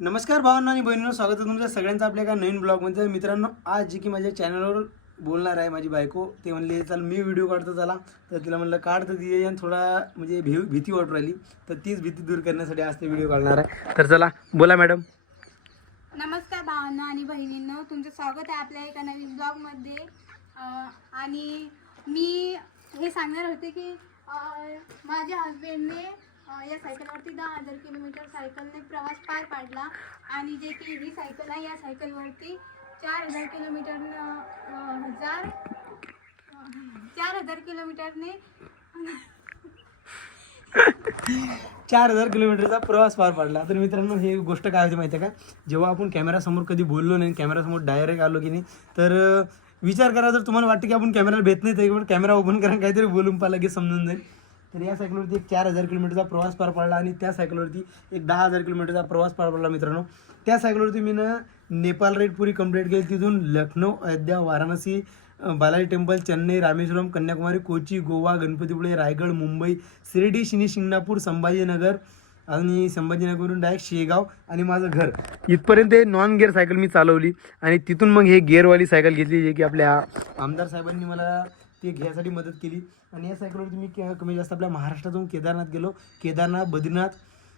नमस्कार भावांनो आणि बहिणींना स्वागत आहे तुमच्या सगळ्यांचं आपल्या एका नवीन ब्लॉगमध्ये. मित्रांनो आज जी की माझ्या चॅनलवर बोलणार आहे माझी बायको ते म्हणले चल मी व्हिडिओ काढतो चला तर तिला म्हणलं काढ तर ती आणि थोडा म्हणजे भी भीती वाटू राहिली. तर तीच भीती दूर करण्यासाठी आज ते व्हिडिओ काढणार आहे. तर चला बोला मॅडम नमस्कार भावांनो आणि बहिणींनो तुमचं स्वागत आहे आपल्या एका नवीन ब्लॉगमध्ये. आणि मी हे सांगणार होते की माझ्या हस्बंडने या सायकलवरती दहा हजार किलोमीटर सायकलने प्रवास पार पाडला. आणि जे की ही सायकल आहे या सायकलवरती चार हजार किलोमीटर हजार चार हजार किलोमीटरने चार हजार किलोमीटरचा प्रवास पार पाडला. तर मित्रांनो हे गोष्ट काय होती माहिती आहे का? जेव्हा आपण कॅमेरासमोर कधी बोललो नाही कॅमेरासमोर डायरेक्ट आलो की नाही तर विचार करा जर तुम्हाला वाटतं की आपण कॅमेराला भेट नाही तर कॅमेरा ओपन करा काहीतरी बोलून पाहिला की समजून जाईल. तर या सायकलवरती एक चार हजार किलोमीटरचा प्रवास पार पडला आणि त्या सायकलवरती एक दहा हजार किलोमीटरचा प्रवास पार पडला मित्रांनो. त्या सायकलवरती मी ना नेपाल राईड पुरी कंप्लीट केली. तिथून लखनौ अयोध्या वाराणसी बालाजी टेम्पल चेन्नई रामेश्वरम कन्याकुमारी कोची गोवा गणपतीपुळे रायगड मुंबई शिर्डी शिनी शिंगणापूर संभाजीनगर आणि संभाजीनगरवरून डायरेक्ट शेगाव आणि माझं घर. इथपर्यंत नॉन गिअर सायकल मी चालवली आणि तिथून मग हे गिअरवाली सायकल घेतली जे की आपल्या आमदार साहेबांनी मला ते घ्यायसाठी मदत केली. आणि या सायकलवरती मी के- कमी जास्त आपल्या महाराष्ट्रातून केदारनाथ गेलो. केदारनाथ बद्रीनाथ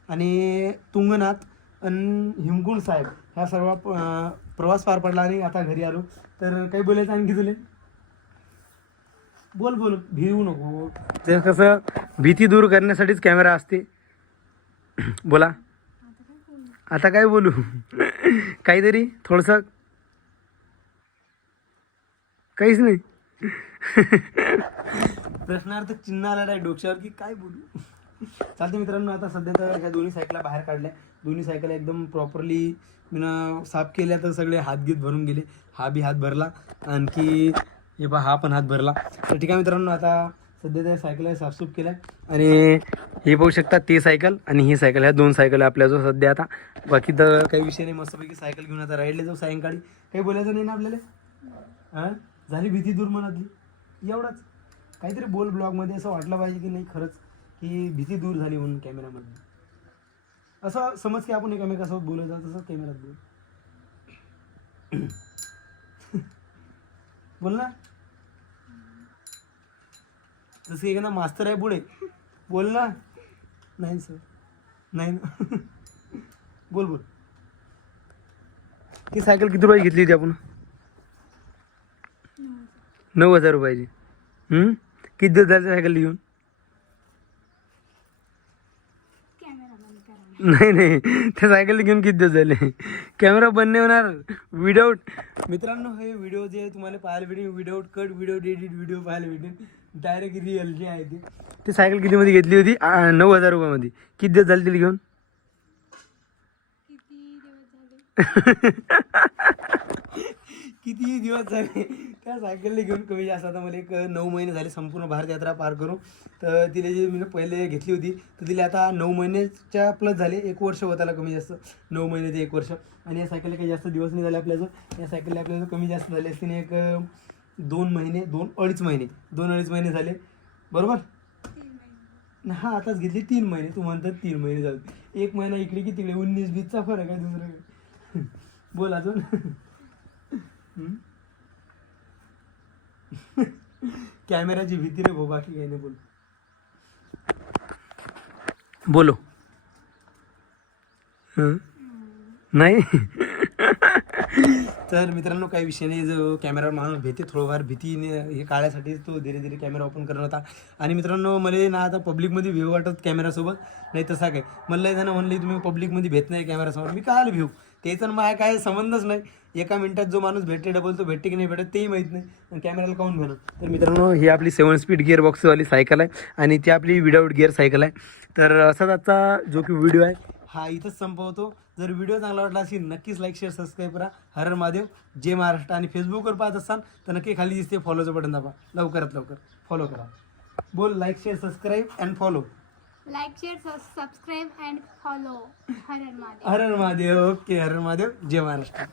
आणि तुंगनाथ आणि हिमकुंड साहेब ह्या सर्व प्रवास पार पडला आणि आता घरी आलो. तर काही बोलायचं आणखी तुले? बोल बोल. भिवू नको. ते कसं भीती दूर करण्यासाठीच कॅमेरा असते. बोला. आता काय बोलू? काहीतरी थोडंसं. काहीच नाही. प्रश्नार्थ चिन्ह आला आहे डोक्यावर की काय बोलू? चालते मित्रांनो आता सध्या तर ह्या दोन्ही सायकला बाहेर काढल्या. दोन्ही सायकल एकदम प्रॉपरली मी साफ केल्या तर सगळे हात गीत भरून गेले. हा बी हात भरला. आणखी हे पहा हा पण हात भरला. तर ठीक आहे मित्रांनो आता सध्या त्या सायकल साफसूफ केल्या. आणि हे पाहू शकता ते सायकल आणि ही सायकल ह्या दोन सायकल आपल्या जो सध्या आता. बाकी तर काही विषय नाही. मस्तपैकी सायकल घेऊन आता राहिले जाऊ सायंकाळी. काही बोलायचं नाही ना आपल्याला? हां? झाली भीती दूर मनातली. एवढंच. काहीतरी बोल ब्लॉगमध्ये असं वाटलं पाहिजे की नाही खरंच की भीती दूर झाली म्हणून कॅमेऱ्यामध्ये असं समज की आपण एकमेकासोबत बोलत जाऊ तसं कॅमेऱ्यात बोल. बोल ना. जसं एक ना मास्तर आहे पुढे. बोल ना. नाही सर नाही ना. बोल बोल. ती सायकल किती रुपये घेतली होती आपण? नऊ हजार रुपयाची. हम्म? किती दिवस झाले सायकल घेऊन? नाही नाही. त्या सायकल घेऊन किती दिवस झाले? कॅमेरा बंद नाही होणार. विदाऊट मित्रांनो हे व्हिडिओ जे तुम्हाला पाहायला भेटेल. Without cut video edit video पाहायला भेटेल. डायरेक्ट रिअल जे आहे ते. ती सायकल कितीमध्ये घेतली होती? नऊ हजार रुपयामध्ये. किती दिवस झाले तिला घेऊन? किती दिवस झाले? त्या सायकलला घेऊन कमी जास्त आता मला एक नऊ महिने झाले संपूर्ण भारत यात्रा पार करून. तर तिला जे मी पहिले घेतली होती तर तिला आता नऊ महिन्याच्या प्लस झाले. एक वर्ष होत आला कमी जास्त. नऊ महिने ते एक वर्ष. आणि या सायकलला काही जास्त दिवस नाही झाले आपल्याचं या सायकलला आपल्याला कमी जास्त झाले तिने एक दोन महिने दोन अडीच महिने. दोन अडीच महिने झाले. बरोबर? हा आताच घेतली. तीन महिने. तू म्हणतात तीन महिने झाले. एक महिना इकडे की तिकडे. उन्नीस बीसचा फरक आहे दुसरं बोल अजून. कॅमेराची भीती रे भाऊ बाकी काही नाही बोल? बोलो। हम्म? नाही? तर मित्रांनो काही विषय नाही. जो कॅमेरावर माणूस भीती थोडंफार भीतीने हे काढायसाठी तो धीरे धीरे कॅमेरा ओपन करत होता. आणि मित्रांनो मला ना आता पब्लिकमध्ये व्ह्यू वाटत कॅमेरासोबत नाही तसा काय. मला लय म्हणले तुम्ही पब्लिकमध्ये भेट नाही कॅमेरासमोर मी काय ते त्याचा माझ्या काय संबंधच नाही. एका मिनिटात जो माणूस भेटते डबल तो भेटते की नाही भेटत तेही माहीत नाही. पण कॅमेराला काऊन घेणं तर मित्रांनो ही आपली सेवन स्पीड गिअर बॉक्सवाली सायकल आहे. आणि ती आपली विदाऊट गिअर सायकल आहे. तर असाच आजचा जो की व्हिडिओ आहे हा इथंच संपवतो. जर व्हिडिओ चांगला वाटला असेल नक्कीच लाईक शेअर सबस्क्राईब करा. हर महादेव. जय महाराष्ट्र. आणि फेसबुकवर पाहत असाल तर नक्की खाली दिसते फॉलोचं बटन दाबा. लवकरात लवकर. फॉलो करा. बोल like share subscribe and follow like share subscribe and follow हर हर महादेव. हर हर महादेव. ओके हर हर महादेव. जय महाराष्ट्र.